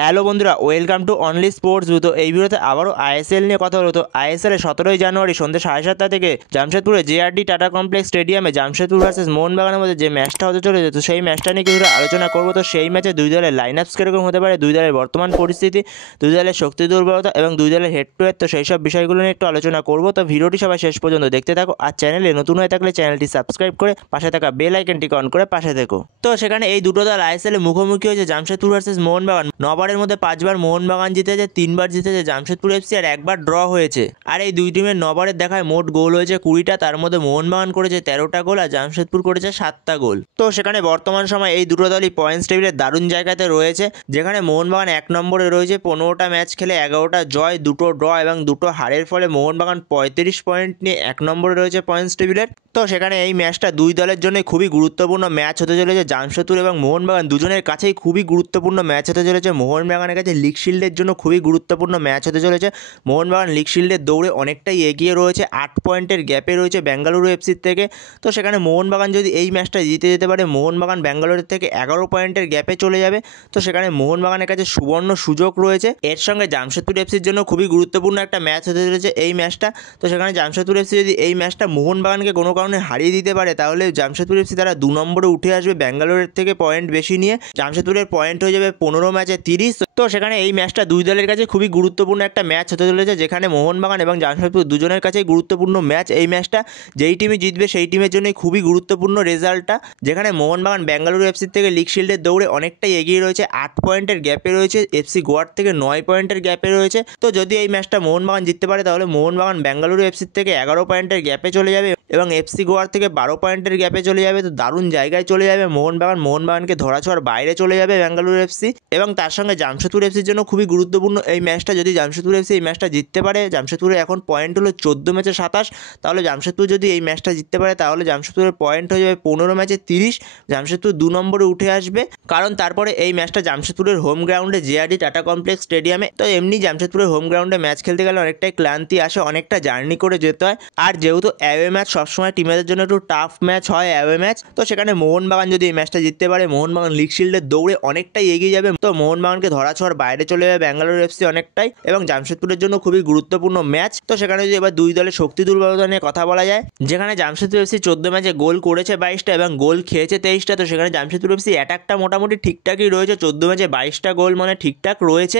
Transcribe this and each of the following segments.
Hello বন্ধুরা, welcome to only sports view. তো এই ভিডিওতে আবারও আইএসএল নিয়ে কথা হলো। তো আইএসএলে 17ই জানুয়ারি সন্ধ্যে 7:30 থেকে জামশেদপুরে জেআরডি টাটা কমপ্লেক্স স্টেডিয়ামে জামশেদপুর ভার্সেস মোহনবাগানের মধ্যে যে ম্যাচটা হতে চলেছে, তো সেই ম্যাচটা নিয়ে কিছুটা আলোচনা করবো। তো সেই ম্যাচে দুই দলের লাইন আপস কীরকম হতে পারে, দুই দলের বর্তমান পরিস্থিতি, দুই দলের শক্তি দুর্বলতা এবং দুই দলের হেড টু হেড, তো সেই সব বিষয়গুলো নিয়ে একটু আলোচনা করবো। তো ভিডিওটি সবাই শেষ পর্যন্ত দেখতে থাকো। আর চ্যানেলে নতুন হয়ে থাকলে চ্যানেলটি সাবস্ক্রাইব করে পাশে থাকা বেল আইকনটি অন করে পাশে থেকো। তো সেখানে এই দুটো দল আইএসএলে মুখোমুখি হয়েছে, জামশেদপুর ভার্সেস মোহনবাগান। 9বারের মধ্যে 5বার মোহনবাগান জিতেছে, 3বার জিতেছে জামশেদপুর এফসি, আর 1বার ড্র হয়েছে। আর এই দুই টিমের 9বারের দেখায় মোট গোল হয়েছে 20টা, তার মধ্যে মোহনবাগান করেছে 13টা গোল আর জামশেদপুর করেছে 7টা গোল। তো সেখানে বর্তমান সময় এই দুটো দলই পয়েন্টস টেবিলের দারুণ জায়গাতে রয়েছে, যেখানে মোহনবাগান 1 নম্বরে রয়েছে 15টা ম্যাচ খেলে 11টা জয়, 2টো ড্র এবং 2টো হারের ফলে মোহনবাগান 35 পয়েন্ট নিয়ে 1 নম্বরে রয়েছে পয়েন্টস টেবিলের। তো সেখানে এই ম্যাচটা দুই দলের জন্য খুবই গুরুত্বপূর্ণ ম্যাচ হতে চলেছে। জামশেদপুর এবং মোহনবাগান দুজনের কাছেই খুবই গুরুত্বপূর্ণ ম্যাচ হতে চলেছে। মোহনবাগানের কাছে লিগ শিল্ডের জন্য খুবই গুরুত্বপূর্ণ ম্যাচ হতে চলেছে। মোহনবাগান লিগ শিল্ডের দৌড়ে অনেকটাই এগিয়ে রয়েছে, 8 পয়েন্টের গ্যাপে রয়েছে বেঙ্গালুরু এফসির থেকে। তো সেখানে মোহনবাগান যদি এই ম্যাচটা জিতে যেতে পারে, মোহনবাগান বেঙ্গালুরুর থেকে 11 পয়েন্টের গ্যাপে চলে যাবে। তো সেখানে মোহনবাগানের কাছে সুবর্ণ সুযোগ রয়েছে। এর সঙ্গে জামশেদপুর এফসির জন্য খুবই গুরুত্বপূর্ণ একটা ম্যাচ হতে চলেছে এই ম্যাচটা। তো সেখানে জামশেদপুর এফসি যদি এই ম্যাচটা মোহনবাগানকে কোনো কারণে হারিয়ে দিতে পারে, তাহলে জামশেদপুর এফসি তারা 2 নম্বরে উঠে আসবে বেঙ্গালুরুর থেকে পয়েন্ট বেশি নিয়ে। জামশেদপুরের পয়েন্ট হয়ে যাবে 15 ম্যাচে 30। তো সেখানে এই ম্যাচটা দুই দলের কাছে খুবই গুরুত্বপূর্ণ একটা ম্যাচ হতে চলেছে, যেখানে মোহনবাগান এবং জামশেদপুর দুজনের কাছেই গুরুত্বপূর্ণ ম্যাচ এই ম্যাচটা। যেই টিমই জিতবে সেই টিমের জন্যই খুবই গুরুত্বপূর্ণ রেজাল্টটা, যেখানে মোহনবাগান বেঙ্গালুরু এফসির থেকে লিগ শিল্ডের দৌড়ে অনেকটাই এগিয়ে রয়েছে, 8 পয়েন্টের গ্যাপে রয়েছে। এফসি গোয়ার থেকে 9 পয়েন্টের গ্যাপে রয়েছে। তো যদি এই ম্যাচটা মোহনবাগান জিততে পারে, তাহলে মোহনবাগান বেঙ্গালুরু এফসির থেকে 11 পয়েন্টের গ্যাপে চলে যাবে এবং এফসি গোয়ার থেকে 12 পয়েন্টের গ্যাপে চলে যাবে। তো দারুণ জায়গায় চলে যাবে মোহনবাগানকে ধরাছোঁয়ার বাইরে চলে যাবে বেঙ্গালুরু এফসি। এবং তার সঙ্গে জামশেদপুর এফসির জন্য খুবই গুরুত্বপূর্ণ এই ম্যাচটা। যদি জামশেদপুর এফসি এই ম্যাচটা জিততে পারে, জামশেদপুরের এখন পয়েন্ট হলো 14 ম্যাচে 27। তাহলে জামশেদপুর যদি এই ম্যাচটা জিততে পারে, তাহলে জামশেদপুরের পয়েন্ট হয়ে যাবে 15 ম্যাচে 30। জামশেদপুর 2 নম্বরে উঠে আসবে, কারণ তারপরে এই ম্যাচটা জামশেদপুরের হোম গ্রাউন্ডে জেআরডি টাটা কমপ্লেক্স স্টেডিয়ামে। তো এমনি জামশেদপুরের হোম গ্রাউন্ডে ম্যাচ খেলতে গেলে অনেকটাই ক্লান্তি আসে, অনেকটা জার্নি করে যেতে হয়। আর যেহেতু অ্যাওয়ে ম্যাচ সবসময় টিমেদের জন্য একটু টাফ ম্যাচ হয় অ্যাওয়ে ম্যাচ, তো সেখানে মোহনবাগান যদি এই ম্যাচটা জিততে পারে, মোহনবাগান লিগ শিল্ডের দৌড়ে অনেকটাই এগিয়ে যাবে। তো মোহনবাগানকে ধরাছোঁয়ার বাইরে চলে যাবে বেঙ্গালুরু এফসি অনেকটাই, এবং জামশেদপুরের জন্য খুবই গুরুত্বপূর্ণ ম্যাচ। তো সেখানে যদি এবার দুই দলের শক্তি দুর্বলতা নিয়ে কথা বলা যায়, যেখানে জামশেদপুর এফসি 14 ম্যাচে গোল করেছে 22টা এবং গোল খেয়েছে 23টা। তো সেখানে জামশেদপুর এফসি অ্যাটাকটা মোটামুটি ঠিকঠাকই রয়েছে, 14 ম্যাচে 22টা গোল মানে ঠিকঠাক রয়েছে।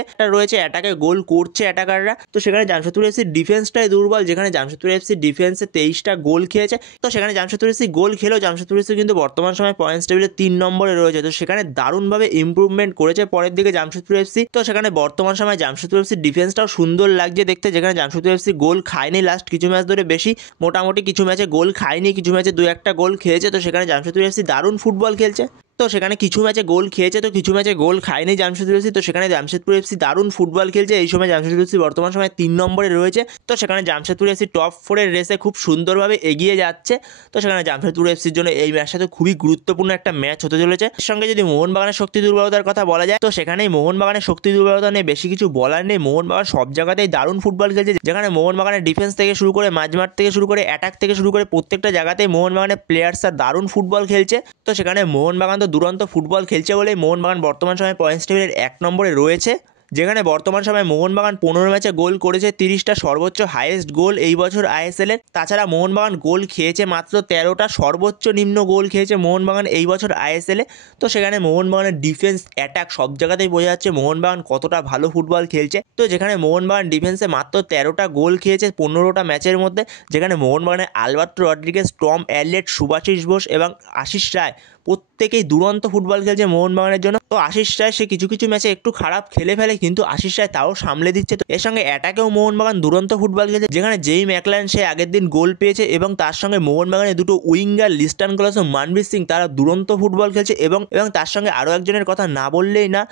অ্যাটাকে গোল করছে অ্যাটাকাররা। তো সেখানে জামশেদপুর এফসির ডিফেন্সটাই দুর্বল, যেখানে জামশেদপুর এফসি ডিফেন্সে 23টা গোল খেয়েছে। তো সেখানে জামশেদপুর এফসি গোল খেলেও জামশেদপুর এফসি কিন্তু বর্তমান সময় পয়েন্টস টেবিলে 3 নম্বরে রয়েছে। তো সেখানে দারুণভাবে ইমপ্রুভমেন্ট করেছে পরের দিকে জামশেদপুর এফসি। তো সেখানে বর্তমান সময় জামশেদপুর এফসির ডিফেন্সটাও সুন্দর লাগছে দেখতে, যেখানে জামশেদপুর এফসি গোল খায়নি লাস্ট কিছু ম্যাচ ধরে বেশি, মোটামুটি কিছু ম্যাচে গোল খায়নি, কিছু ম্যাচে 2-1টা গোল খেয়েছে। তো সেখানে জামশেদপুর এফসি দারুণ ফুটবল খেলছে। তো সেখানে কিছু ম্যাচে গোল খেয়েছে, তো কিছু ম্যাচে গোল খায়নি জামশেদপুর এফসি। তো সেখানে জামশেদপুর এফসি দারুণ ফুটবল খেলছে। এই সময় জামশেদপুর এফসি বর্তমান সময় 3 নম্বরে রয়েছে। তো সেখানে জামশেদপুর এফসি টপ 4-এর রেসে খুব সুন্দরভাবে এগিয়ে যাচ্ছে। তো সেখানে জামশেদপুর এফসির জন্য এই ম্যাচটা তো খুবই গুরুত্বপূর্ণ একটা ম্যাচ হতে চলেছে। এর সঙ্গে যদি মোহনবাগানের শক্তি দুর্বলতার কথা বলা যায়, তো সেখানেই মোহনবাগানের শক্তি দুর্বলতা নিয়ে বেশি কিছু বলার নেই। মোহনবাগান সব জায়গাতেই দারুণ ফুটবল খেলছে, যেখানে মোহনবাগানের ডিফেন্স থেকে শুরু করে মাঝমাঠ থেকে শুরু করে অ্যাটাক থেকে শুরু করে প্রত্যেকটা জায়গাতেই মোহনবাগানের প্লেয়ার্সরা দারুণ ফুটবল খেলছে। তো সেখানে মোহনবাগান তো দুরন্ত ফুটবল খেলছে বলেই মোহনবাগান বর্তমান সময়ে পয়েন্টস টেবিলের 1 নম্বরে রয়েছে, যেখানে বর্তমান সময় মোহনবাগান 15 ম্যাচে গোল করেছে 30টা, সর্বোচ্চ হাইয়েস্ট গোল এই বছর আইএসএলের। তাছাড়া মোহনবাগান গোল খেয়েছে মাত্র 13টা, সর্বোচ্চ নিম্ন গোল খেয়েছে মোহনবাগান এই বছর আইএসএলে। তো সেখানে মোহনবাগানের ডিফেন্স অ্যাটাক সব জায়গাতেই বোঝা যাচ্ছে মোহনবাগান কতটা ভালো ফুটবল খেলছে। তো যেখানে মোহনবাগান ডিফেন্সে মাত্র 13টা গোল খেয়েছে 15টা ম্যাচের মধ্যে, যেখানে মোহনবাগানের Alberto Rodriguez, Tom Aldred, Subhasish Bose এবং আশিস রায় প্রত্যেকেই দুরন্ত ফুটবল খেলছে মোহনবাগানের জন্য। তো আশিস রায় সে কিছু কিছু ম্যাচে একটু খারাপ খেলে ফেলে, কিন্তু আশিস রায় তাও সামলে দিচ্ছে। তো এর সঙ্গে অ্যাটাকেও মোহনবাগান দুরন্ত ফুটবল খেলছে, যেখানে জেই ম্যাকলারেন সে আগের দিন গোল পেয়েছে, এবং তার সঙ্গে মোহনবাগানের দুটো উইঙ্গার লিস্টান কোলাস ও মানবীর সিং তারা দুরন্ত ফুটবল খেলছে। এবং তার সঙ্গে আরও একজনের কথা না বললেই না,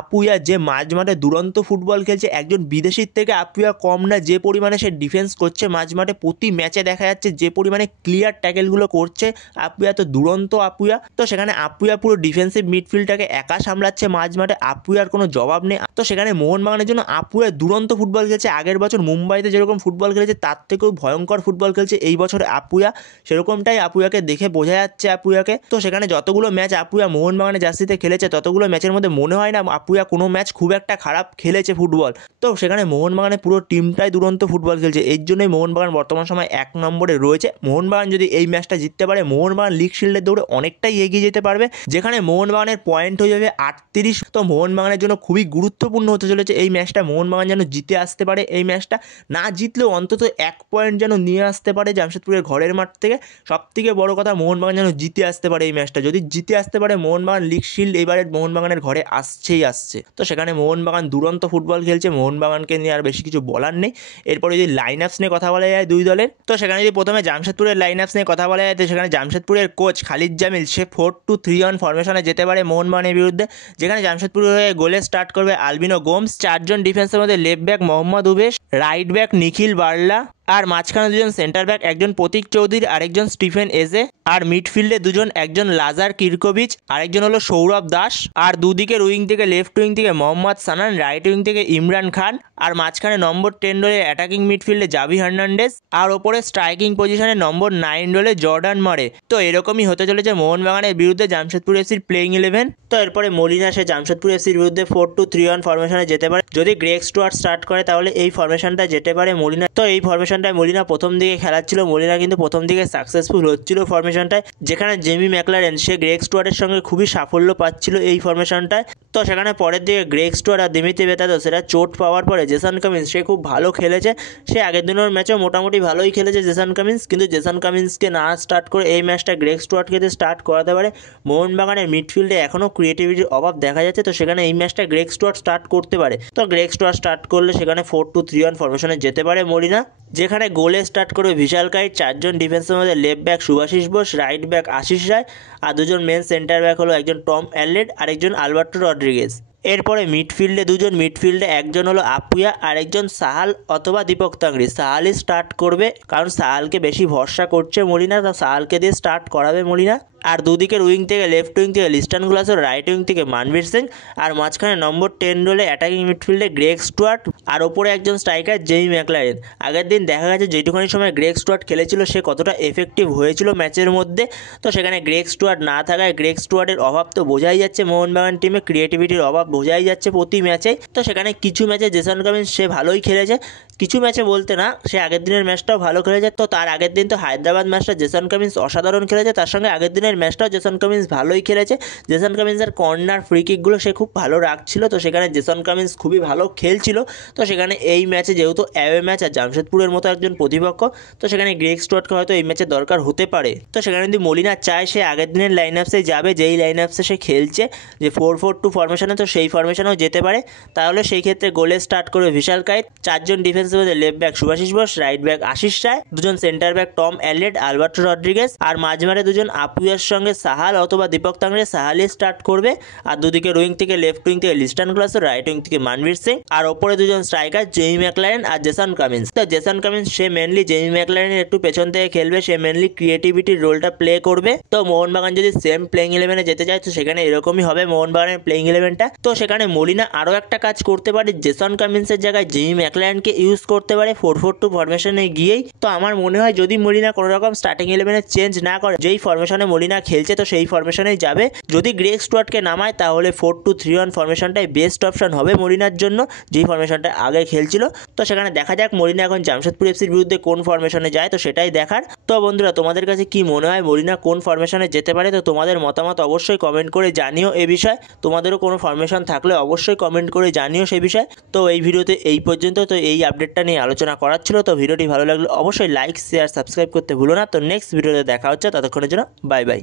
আপুয়া যে মাঝমাঠে দুরন্ত ফুটবল খেলছে। একজন বিদেশির থেকে আপুয়া কম না, যে পরিমাণে সে ডিফেন্স করছে মাঝমাঠে, প্রতি ম্যাচে দেখা যাচ্ছে যে পরিমাণে ক্লিয়ার ট্যাকেলগুলো করছে আপুয়া, তো দুরন্ত আপুয়া। তো সেখানে আপুয়া পুরো ডিফেন্সিভ মিডফিল্ডটাকে একা সামলাচ্ছে মাঝ মাঠে, আপুয়ার কোনো জবাব নেই। তো সেখানে মোহনবাগানের জন্য আপুয়া দুরন্ত ফুটবল খেলছে। আগের বছর মুম্বাইতে যেরকম ফুটবল খেলেছে তার থেকেও ভয়ঙ্কর ফুটবল খেলছে এই বছর আপুয়া, সেরকমটাই আপুয়াকে দেখে বোঝা যাচ্ছে আপুয়াকে। তো সেখানে যতগুলো ম্যাচ আপুয়া মোহনবাগানের জার্সিতে খেলেছে ততগুলো ম্যাচের মধ্যে মনে হয় না আপুয়া কোনো ম্যাচ খুব একটা খারাপ খেলেছে ফুটবল। তো সেখানে মোহনবাগানের পুরো টিমটাই দুরন্ত ফুটবল খেলছে, এর জন্যই মোহনবাগান বর্তমান সময় 1 নম্বরে রয়েছে। মোহনবাগান যদি এই ম্যাচটা জিততে পারে মোহনবাগান লিগ শিল্ডের দৌড়ে অনেকটাই এগিয়ে যেতে পারবে, যেখানে মোহনবাগানের পয়েন্ট হয়ে যাবে 38। তো মোহনবাগানের জন্য খুবই গুরুত্বপূর্ণ হতে চলেছে এই ম্যাচটা। মোহনবাগান যেন জিতে আসতে পারে এই ম্যাচটা, না জিতলেও অন্তত 1 পয়েন্ট যেন নিয়ে আসতে পারে জামশেদপুরের ঘরের মাঠ থেকে। সবথেকে বড় কথা মোহনবাগান যেন জিতে আসতে পারে এই ম্যাচটা। যদি জিতে আসতে পারে মোহনবাগান লিগ শিল্ড এবারে মোহনবাগানের ঘরে আসছেই আসছে। তো সেখানে মোহনবাগান দুরন্ত ফুটবল খেলছে, মোহনবাগানকে নিয়ে আর বেশি কিছু বলার নেই। এরপরে যদি লাইন আপস নিয়ে কথা বলা যায় দুই দলের, তো সেখানে যদি প্রথমে জামশেদপুরের লাইন আপস নিয়ে কথা বলা যায় তো সেখানে জামশেদপুরের কোচ খালিদ জামিল সে 4-2-3-1 ফরমেশনে যেতে পারে মোহনবাগানের বিরুদ্ধে, যেখানে জামশেদপুরের হয়ে গোলে স্টার্ট করবে আলবিনো গোমস, 4 জন ডিফেন্সের মধ্যে left back Mohammad Uvais, right back Nikhil Barla, আর মাঝখানে 2 জন সেন্টার ব্যাক, একজন প্রতীক চৌধুরী আরেকজন স্টিফেন এজে, আর মিডফিল্ডে 2 জন, একজন লাজার কিরকোভিচ আরেকজন হলো সৌরভ দাস, আর দুদিকে উইং থেকে লেফট উইং থেকে মোহাম্মদ সানান, রাইট উইং থেকে ইমরান খান, আর মাঝখানে নম্বর 10 রোলে অ্যাটাকিং মিডফিল্ডে জাভি হার্নান্ডেজ, আর ওপরে স্ট্রাইকিং পজিশনে নম্বর 9 রোলে জর্ডান মারে। তো এরকমই হতে চলেছে মোহনবাগানের বিরুদ্ধে জামশেদপুর এফসির প্লেইং 11। তো এরপরে মলিনা সে জামশেদপুর এফসির বিরুদ্ধে 4-2-3-1 ফরমেশনে যেতে পারে। যদি গ্রেগ স্টুয়ার্ট স্টার্ট করে তাহলে এই ফরমেশনটা যেতে পারে মলিনা। তো এই ফরমেশনটায় মলিনা প্রথম দিকে খেলাচ্ছিল, মলিনা কিন্তু প্রথম দিকে সাকসেসফুল হচ্ছিল ফরমেশনটায়, যেখানে জেমি ম্যাকলারেন সে গ্রেগ স্টুয়ার্টের সঙ্গে খুবই সাফল্য পাচ্ছিল এই ফরমেশনটায়। তো সেখানে পরের দিকে গ্রেগ স্টুয়ার্ট আর দিমিত্রি বেতাদো সেটা চোট পাওয়ার পরে জেসন কামিন্স সে খুব ভালো খেলেছে, সে আগের দিনের ম্যাচেও মোটামুটি ভালোই খেলেছে জেসন কামিন্স, কিন্তু জেসন কামিন্সকে না স্টার্ট করে এই ম্যাচটা গ্রেগ স্টুয়ার্টকে স্টার্ট করাতে পারে। মোহনবাগানের মিডফিল্ডে এখনও ক্রিয়েটিভিটির অভাব দেখা যাচ্ছে, তো সেখানে এই ম্যাচটা গ্রেগ স্টুয়ার্ট স্টার্ট করতে পারে। তো গ্রেগ স্টুয়ার্ট স্টার্ট করলে সেখানে 4-2-3-1 ফরমেশনে যেতে পারে মলিনা, যেখানে গোলে স্টার্ট করবে বিশাল কাইট, 4 জন ডিফেন্সের মধ্যে left back Subhasish Bose, right back Ashish Rai, আর 2 জন মেন সেন্টার ব্যাক হলো একজন টম অ্যালেট আর একজন আলবার্টো রড্রিগেজ। এরপরে মিডফিল্ডে 2 জন, মিডফিল্ডে একজন হলো আপুয়া আর একজন সাহাল অথবা দীপক তাংরি। সাহালই স্টার্ট করবে কারণ সাহালকে বেশি ভরসা করছে মলিনা, তো সাহালকে দিয়ে স্টার্ট করাবে মলিনা। আর দুদিকের উইং থেকে লেফট উইং থেকে লিস্টন গুলাসো, রাইট উইং থেকে মানবীর সিং, আর মাঝখানে নম্বর 10 রোলে অ্যাটাকিং মিডফিল্ডে গ্রেগ স্টুয়ার্ট, আর ওপরে একজন স্ট্রাইকার জেমি ম্যাকলারেন। আগের দিন দেখা গেছে যেটুখানি সময় গ্রেগ স্টুয়ার্ট খেলেছিল সে কতটা এফেক্টিভ হয়েছিল ম্যাচের মধ্যে। তো সেখানে গ্রেগ স্টুয়ার্ট না থাকায় গ্রেগ স্টুয়ার্টের অভাব তো বোঝাই যাচ্ছে, মোহনবাগান টিমে ক্রিয়েটিভিটির অভাব বোঝাই যাচ্ছে প্রতি ম্যাচেই। তো সেখানে কিছু ম্যাচে জেসন কামিন্স সে ভালোই খেলেছে, কিছু ম্যাচে বলতে না, সে আগের দিনের ম্যাচটাও ভালো খেলেছে। তো তার আগের দিন তো হায়দ্রাবাদ ম্যাচটা জেসন কামিন্স অসাধারণ খেলেছে, তার সঙ্গে আগের দিনের ম্যাচটাও জেসন কামিন্স ভালোই খেলেছে। জেসন কামিন্সের কর্নার ফ্রি কিকগুলো সে খুব ভালো রাখছিল, তো সেখানে জেসন কামিন্স খুবই ভালো খেলছিল। তো সেখানে এই ম্যাচে যেহেতু অ্যাওয়ে ম্যাচ আর জামশেদপুরের মতো একজন প্রতিপক্ষ, তো সেখানে গ্রেগ স্টুয়ার্টকে হয়তো এই ম্যাচে দরকার হতে পারে। তো সেখানে যদি মলিনা চায় সে আগের দিনের লাইন আপসে যাবে, যেই লাইন আপসে সে খেলছে যে 4-4-2 ফরমেশনে, তো সেই ফরমেশনেও যেতে পারে। তাহলে সেই ক্ষেত্রে গোলে স্টার্ট করবে বিশাল কাইত, 4 জন ডিফেন্সের মধ্যে left back Subhasish Bose, right back Ashish Rai, 2 জন centre back Tom Aldred, Alberto Rodriguez, আর মাঝমারে 2 জন আপুয়ার সঙ্গে সাহাল অথবা দীপক তাংরে। সাহালি স্টার্ট করবে, আর দুদিকে উইং থেকে লেফট উইং থেকে লিস্টন গ্লাসো, রাইট উইং থেকে মানবীর সিং, আর ওপরে 2 জন স্ট্রাইকার জেমি ম্যাকলারেন আর জেসন কামিন্স। তো জেসন কামিন্স সে মেনলি জেমি ম্যাকলারেনের একটু পেছন থেকে খেলবে, সে মেনলি ক্রিয়েটিভিটির রোলটা প্লে করবে। তো মোহনবাগান যদি সেম প্লেইং 11-এ যেতে চায় তো সেখানে এরকমই হবে মোহনবাগানের প্লেইং 11টা। তো সেখানে মলিনা আরও একটা কাজ করতে পারে, জেসন কামিন্সের জায়গায় জেমি ম্যাকলারেনকে ইউজ করতে পারে 4-4-2 ফরমেশনে গিয়েই। তো আমার মনে হয় যদি মলিনা কোনো রকম স্টার্টিং 11-এ চেঞ্জ না করে, যেই ফরমেশনে মলিনা খেলছে তো সেই ফরমেশনেই যাবে। যদি গ্রেগ স্টুয়ার্টকে নামায় তাহলে 4-2-3-1 ফরমেশনটাই বেস্ট অপশন হবে মলিনার জন্য, যেই ফরমেশনটা আগে খেলছিল। তো সেখানে দেখা যাক মলিনা এখন জামশেদপুর এফসির বিরুদ্ধে কোন ফরমেশনে যায়, তো সেটাই দেখার। তো বন্ধুরা তোমাদের কাছে কি মনে হয় মলিনা কোন ফরমেশনে যেতে পারে? তো তোমাদের মতামত অবশ্যই কমেন্ট করে জানিও এ বিষয়ে। তোমাদেরও কোনো ফরমেশন থাকলে অবশ্যই কমেন্ট করে জানিও সে বিষয়ে। তো এই ভিডিওতে এই পর্যন্ত, তো এই আপডেটটা নিয়ে আলোচনা করার ছিল। তো ভিডিওটি ভালো লাগলে অবশ্যই লাইক শেয়ার সাবস্ক্রাইব করতে ভুলো না। তো নেক্সট ভিডিওতে দেখা হচ্ছে, ততক্ষণের জন্য বাই বাই।